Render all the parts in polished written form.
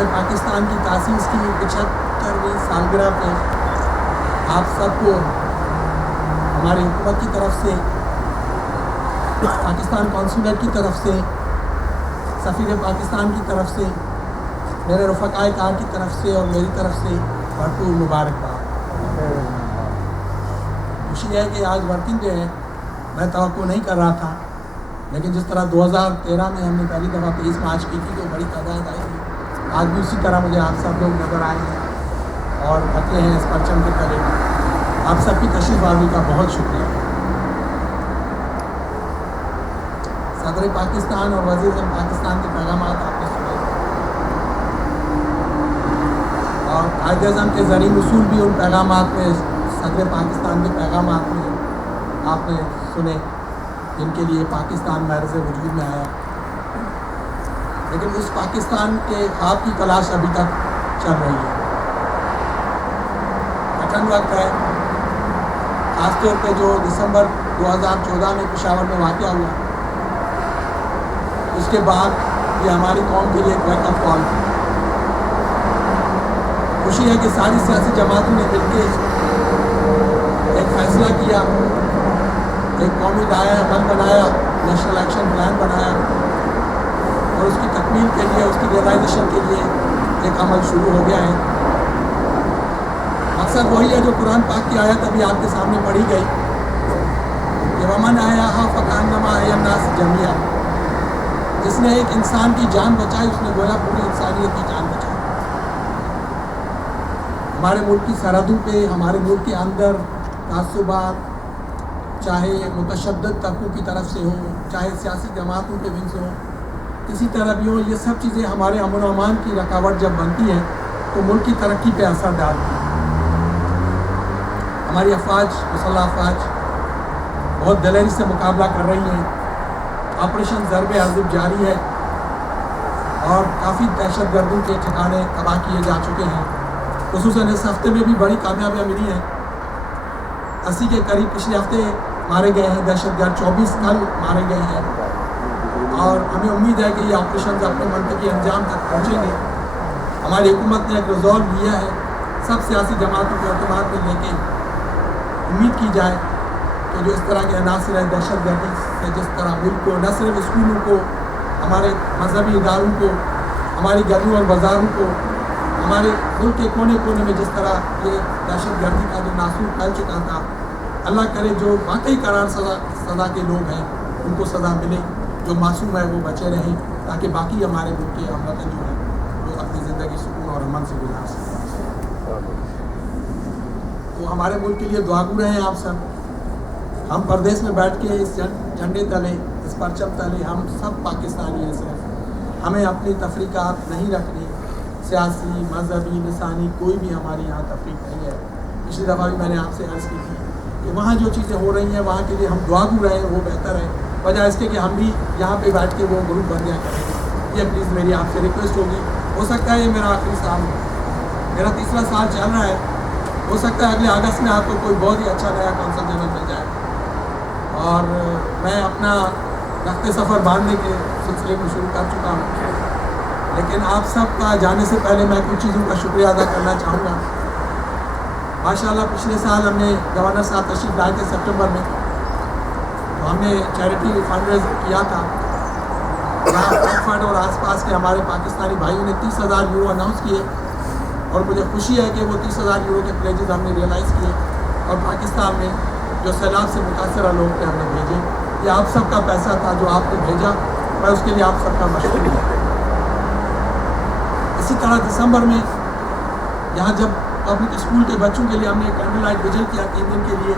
ہمیں پاکستان کی تاسیس کی 75ویں سالگرہ پہ آپ سب کو ہماری حکومت کی طرف سے، پاکستان کونسولیٹ کی طرف سے، سفیر پاکستان کی طرف سے، میرے رفقائے کار کی طرف سے اور میری طرف سے بھرپور مبارکباد۔ خوشی ہے کہ آج ورکنگ ڈے ہے، میں توقع نہیں کر رہا تھا، لیکن جس طرح 2013 میں ہم نے پہلی دفعہ 23 مارچ کی تھی تو بڑی تعداد آئی تھی، آج بھی اسی طرح مجھے آپ سب لوگ نظر آئے ہیں اور بھٹے ہیں اس پرچم کے تلے۔ آپ سب کی تشریف آوری کا بہت شکریہ۔ صدر پاکستان اور وزیر اعظم پاکستان کے پیغامات آپ نے سنے اور قائد اعظم کے ذریعہ اصول بھی ان پیغامات میں، صدر پاکستان کے پیغامات میں آپ نے سنے جن کے لیے پاکستان معرض وجود میں آیا، لیکن اس پاکستان کے خواب کی تلاش ابھی تک چل رہی ہے۔ کٹھن وقت ہے، خاص طور پہ جو دسمبر 2014 میں پشاور میں واقعہ ہوا، اس کے بعد یہ ہماری قوم کے لیے ایک ویک اپ کال تھی۔ خوشی ہے کہ ساری سیاسی جماعتوں نے مل کے ایک فیصلہ کیا، ایک قومی دائرہ بند بنایا، نیشنل ایکشن پلان بنایا اور اس کی تکمیل کے لیے، اس کی ریئلائزیشن کے لیے ایک عمل شروع ہو گیا ہے۔ مقصد وہی ہے جو قرآن پاک کی آیت ابھی آپ کے سامنے پڑھی گئی کہ ومن احیاھا فکانما احیا الناس جمیعا، جس نے ایک انسان کی جان بچائی اس نے گویا پوری انسانیت کی جان بچائی۔ ہمارے ملک کی سرحدوں پہ، ہمارے ملک کے اندر تعصبات، چاہے متشدد طبقوں کی طرف سے ہوں، چاہے سیاسی جماعتوں کے ونگ سے ہوں، کسی طرح بھی ہوں، یہ سب چیزیں ہمارے امن و امان کی رکاوٹ جب بنتی ہیں تو ملک کی ترقی پہ اثر ڈالتی ہیں۔ ہماری افواج، مسلح افواج بہت دلیری سے مقابلہ کر رہی ہیں، آپریشن ضرب عضب جاری ہے اور کافی دہشت گردوں کے ٹھکانے تباہ کیے جا چکے ہیں۔ خصوصاً اس ہفتے میں بھی بڑی کامیابیاں ملی ہیں، 80 کے قریب پچھلے ہفتے مارے گئے ہیں دہشت گرد، 24 کل مارے گئے ہیں اور ہمیں امید ہے کہ یہ آپریشن اپنے منطقی انجام تک پہنچیں گے۔ ہماری حکومت نے ایک ریزولو لیا ہے، سب سیاسی جماعتوں کو اعتماد میں لے کے امید کی جائے کہ جو اس طرح کے عناصر ہیں دہشت گردی سے، جس طرح ملک کو، نہ صرف اسکولوں کو، ہمارے مذہبی اداروں کو، ہماری گلیوں اور بازاروں کو، ہمارے ملک کے کونے کونے میں جس طرح یہ دہشت گردی کا جو ناسور پھیل چکا تھا، اللہ کرے جو واقعی قرار سزا کے لوگ ہیں ان کو سزا ملے، جو معصوم ہے وہ بچے رہیں، تاکہ باقی ہمارے ملک کے ہم وطن جو ہیں وہ اپنی زندگی سکون اور امن سے گزار سکیں۔ تو ہمارے ملک کے لیے دعا گو رہیں آپ سب۔ ہم پردیس میں بیٹھ کے اس جھنڈے تلے، اس پرچم تلے ہم سب پاکستانی ہیں، صرف ہمیں اپنی تفریقات نہیں رکھنی، سیاسی، مذہبی، لسانی کوئی بھی ہماری یہاں تفریق نہیں ہے۔ پچھلی دفعہ بھی میں نے آپ سے عرض کی تھی کہ وہاں جو چیزیں ہو رہی ہیں وہاں کے لیے ہم دعا گو رہیں، وہ بہتر ہے، وجہ اس کے کہ ہم بھی یہاں پہ بیٹھ کے وہ گروپ بندیاں کریں۔ یہ پلیز میری آپ سے ریکویسٹ ہوگی، ہو سکتا ہے یہ میرا آخری سال ہو، میرا تیسرا سال چل رہا ہے، ہو سکتا ہے اگلے اگست میں آپ کو کوئی بہت ہی اچھا نیا کونسل جنرل مل جائے اور میں اپنا رخت سفر باندھنے کے سلسلے کو شروع کر چکا ہوں، لیکن آپ سب کا جانے سے پہلے میں کچھ چیزوں کا شکریہ ادا کرنا چاہوں گا۔ ماشاءاللہ پچھلے سال ہم نے گورنر صاحب تشریف لائے تھے سپٹمبر میں، تو ہم نے چیریٹی فنڈ ریز کیا تھا یہاں فرینک فرٹ اور آس پاس کے ہمارے پاکستانی بھائیوں نے 30,000 یورو اناؤنس کیے اور مجھے خوشی ہے کہ وہ 30,000 یورو کے پلیجز ہم نے ریئلائز کیے اور پاکستان میں جو سیلاب سے متاثرہ لوگ تھے ہم نے بھیجے۔ یہ آپ سب کا پیسہ تھا جو آپ نے بھیجا، میں اس کے لیے آپ سب کا مشکور ہوں۔ اسی طرح دسمبر میں یہاں جب پبلک اسکول کے بچوں کے لیے ہم نے کینڈل لائٹ ویجل کیا 3 دن کے لیے،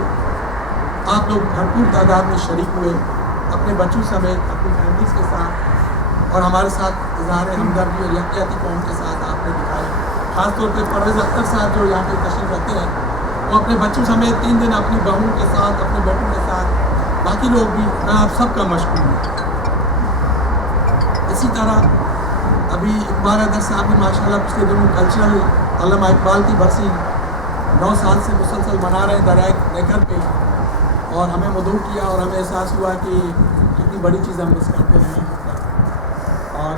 آپ لوگ بھرپور تعداد میں شریک ہوئے، اپنے بچوں سمیت اپنی فیملیز کے ساتھ، اور ہمارے ساتھ اظہار ہمدردی اور یکجہتی قوم کے ساتھ آپ نے دکھائی۔ خاص طور پہ پرویز اختر صاحب جو یہاں پہ تشریف رکھتے ہیں، وہ اپنے بچوں سمیت 3 دن اپنی بہوؤں کے ساتھ، اپنے بیٹوں کے ساتھ، باقی لوگ بھی، میں آپ سب کا مشکور ہوں۔ اسی طرح ابھی اقبال حیدر صاحب بھی ماشاءاللہ پچھلے دنوں کلچرل علامہ اقبال کی برسی 9 سال سے مسلسل منا رہے ہیں دریائے نیکر پہ، اور ہمیں مدعو کیا اور ہمیں احساس ہوا کہ کتنی بڑی چیز ہم مس کرتے رہے ہیں، اور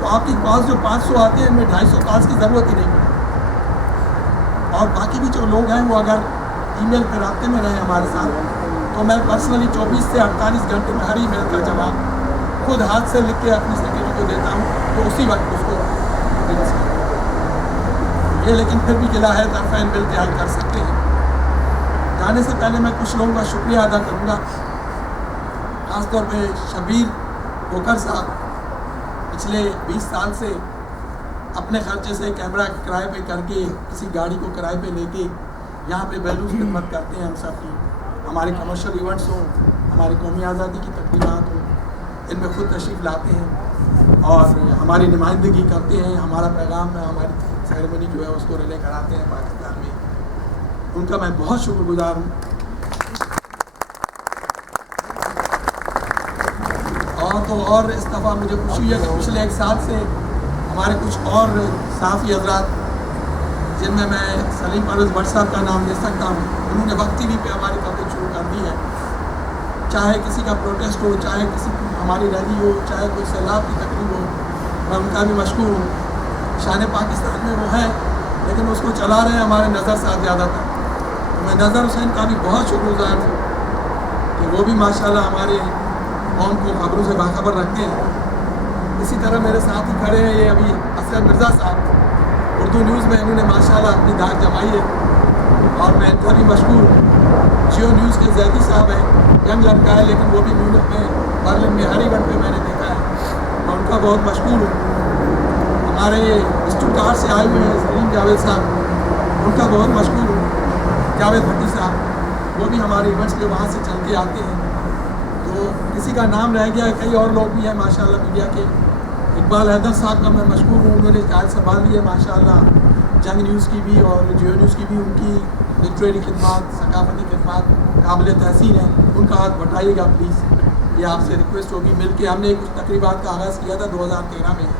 تو آپ کی کالس جو 500 آتے ہیں ان میں 250 کالس کی ضرورت ہی نہیں پڑتی. اور باقی بھی جو لوگ ہیں وہ اگر ای میل پہ رابطے میں رہیں ہمارے ساتھ تو میں پرسنلی 24 سے 48 گھنٹے میں ہر ای میل کا جواب خود ہاتھ سے لکھ کے اپنی سیکرٹری کو دیتا ہوں تو اسی وقت اس کو یہ. لیکن پھر بھی گلا ہے طرفین مل کے حل کر سکتے ہیں. جانے سے پہلے میں کچھ لوگوں کا شکریہ ادا کروں گا، خاص طور پہ شبیر کوکر صاحب پچھلے 20 سال سے اپنے خرچے سے کیمرہ کرائے پہ کر کے کسی گاڑی کو کرائے پہ لے کے یہاں پہ بیلوس خدمت کرتے ہیں ہم سب کی. ہمارے کمرشل ایونٹس ہوں، ہماری قومی آزادی کی تقریبات ہوں، ان میں خود تشریف لاتے ہیں اور ہماری نمائندگی کرتے ہیں. ہمارا پیغام ہماری سیریمنی جو ہے اس کو ریلے کراتے ہیں پاکستان میں. ان کا میں بہت شکر گزار ہوں. اور اس دفعہ مجھے خوشی ہے کہ پچھلے 1 سال سے ہمارے کچھ اور صحافی حضرات جن میں سلیم پرویز بٹ صاحب کا نام لے سکتا ہوں، انہوں نے وقت ٹی وی پہ ہماری کوریج شروع کر دی ہے. چاہے کسی کا پروٹیسٹ ہو، چاہے کسی ہماری ریلی ہو، چاہے کوئی سیلاب کی تقریب ہو، میں ان کا بھی مشکور ہوں. شان پاکستان میں وہ ہے لیکن اس کو چلا رہے ہیں ہمارے نظر صاحب زیادہ تر. میں نظر حسین کا بھی بہت شکر گزار ہوں کہ وہ بھی ماشاءاللہ ہمارے قوم کو خبروں سے باخبر رکھتے ہیں. اسی طرح میرے ساتھ ہی کھڑے ہیں یہ ابھی اسد مرزا صاحب، اردو نیوز میں انہوں نے ماشاءاللہ اپنی دھاک جمائی ہے اور میں ان کا بھی مشکور ہوں. جیو نیوز کے زیدی صاحب ہیں، ینگ لڑکا ہے لیکن وہ بھی میونخ میں برلن میں ہر ایونٹ پہ میں نے دیکھا ہے، میں ان کا بہت مشکور ہوں. ہمارے اسٹوٹار سے آئے ہوئے ہیں سلیم جاوید صاحب، ان کا بہت مشکور ہوں. جاوید بھٹی صاحب وہ بھی ہمارے ایونٹس پہ وہاں سے چل کے آتے ہیں. تو کسی کا نام رہ گیا ہے، کئی اور لوگ بھی ہیں ماشاءاللہ میڈیا کے. اقبال حیدر صاحب کا میں مشکور ہوں، انہوں نے چارج سنبھال لی ہے ماشاءاللہ. جنگ نیوز کی بھی اور جیو نیوز کی بھی ان کی لٹریری خدمات، ثقافتی خدمات قابل تحسین ہیں. ان کا ہاتھ بٹائیے گا پلیز، یہ آپ سے ریکویسٹ ہوگی. مل کے ہم نے کچھ تقریبات کا آغاز کیا تھا 2013 میں،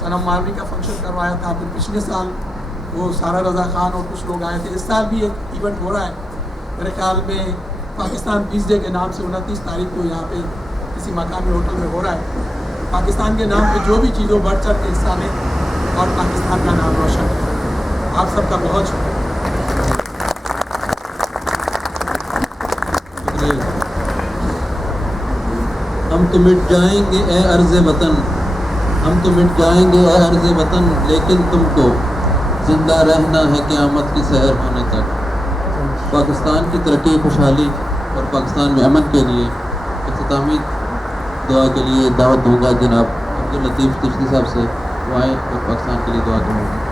صنم ماروی کا فنکشن کروایا تھا. پھر پچھلے سال وہ سارا رضا خان اور کچھ لوگ آئے تھے. اس سال بھی ایک ایونٹ ہو رہا ہے میرے خیال میں پاکستان پیس ڈے کے نام سے 29 تاریخ کو یہاں پہ کسی مقامی ہوٹل میں ہو رہا ہے. پاکستان کے نام پہ جو بھی چیزوں بڑھ چڑھ کے حصہ لیں اور پاکستان کا نام روشن کریں. آپ سب کا بہت شکریہ. ہم تو مٹ جائیں گے اے عرض وطن، ہم تو مٹ جائیں گے اے عرض وطن، لیکن تم کو زندہ رہنا ہے قیامت کی سحر ہونے تک. پاکستان کی ترقی، خوشحالی اور پاکستان میں امن کے لیے اختتامی دعا کے لیے دعوت دوں گا جناب عبداللطیف چشتی صاحب سے. وہ آئیں اور پاکستان کے لیے دعا دوں گا.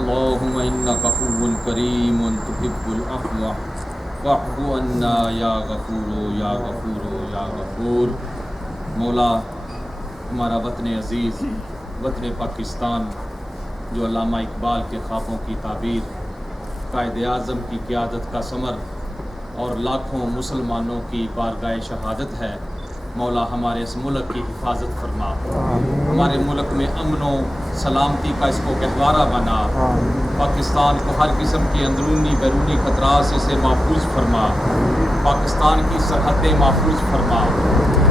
اللهم انك عفو کریم تحب العفو فاعف عنا یا غفور یا غفور یا غفور. مولا ہمارا وطن عزیز، وطن پاکستان، جو علامہ اقبال کے خوابوں کی تعبیر، قائد اعظم کی قیادت کا ثمر اور لاکھوں مسلمانوں کی بارگاہ شہادت ہے. مولا ہمارے اس ملک کی حفاظت فرما، ہمارے ملک میں امن و سلامتی کا اس کو گہوارہ بنا. پاکستان کو ہر قسم کے اندرونی بیرونی خطرات سے محفوظ فرما. پاکستان کی سرحدیں محفوظ فرما.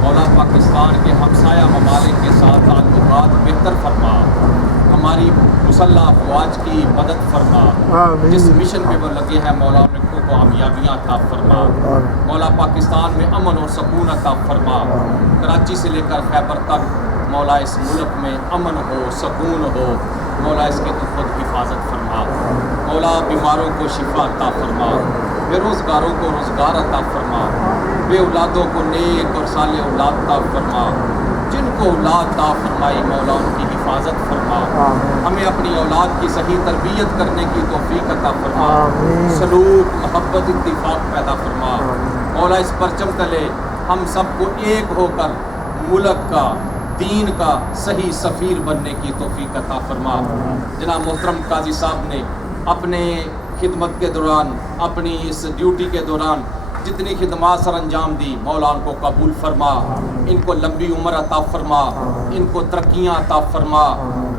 مولا پاکستان کے ہمسایہ ممالک کے ساتھ تعلقات بہتر فرما. ہماری مسلح افواج کی مدد فرما. جس مشن پہ وہ لگے ہیں مولا ان کو کامیابیاں عطا فرما. مولا پاکستان میں امن اور سکون عطا فرما. کراچی سے لے کر خیبر تک مولا اس ملک میں امن ہو، سکون ہو. مولا اس کی تو خود حفاظت فرما. مولا بیماروں کو شفا عطا فرما، بے روزگاروں کو روزگار عطا فرما، بے اولادوں کو نیک اور صالح اولاد عطا فرما. جن کو اولاد عطا فرمائی مولا ان کی حفاظت فرما. ہمیں اپنی اولاد کی صحیح تربیت کرنے کی توفیق عطا فرما. سلوک، محبت، اتفاق پیدا فرما. مولا اس پرچم تلے ہم سب کو ایک ہو کر ملک کا، دین کا صحیح سفیر بننے کی توفیق عطا فرما۔ جناب محترم قاضی صاحب نے اپنے خدمت کے دوران، اپنی اس ڈیوٹی کے دوران جتنی خدمات سر انجام دی، مولا ان کو قبول فرما، ان کو لمبی عمر عطا فرما، ان کو ترقیاں عطا فرما۔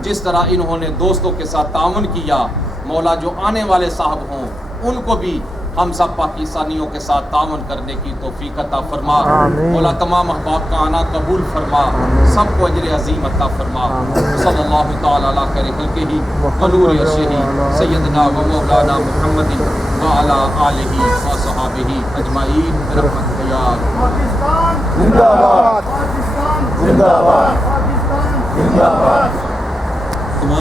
جس طرح انہوں نے دوستوں کے ساتھ تعاون کیا، مولا جو آنے والے صاحب ہوں ان کو بھی ہم سب پاکستانیوں کے ساتھ تعاون کرنے کی توفیق عطا فرما۔ مولا تمام احباب کا آنا قبول فرما، سب کو اجر عظیم عطا فرما۔ صلی اللہ تعالی علی خیر خلقہ و نور عرشہ سیدنا و مولانا محمد وعلی آلہ و صحابہ اجمعین برحمتک یا پاکستان زندہ باد، پاکستان زندہ باد، پاکستان زندہ باد۔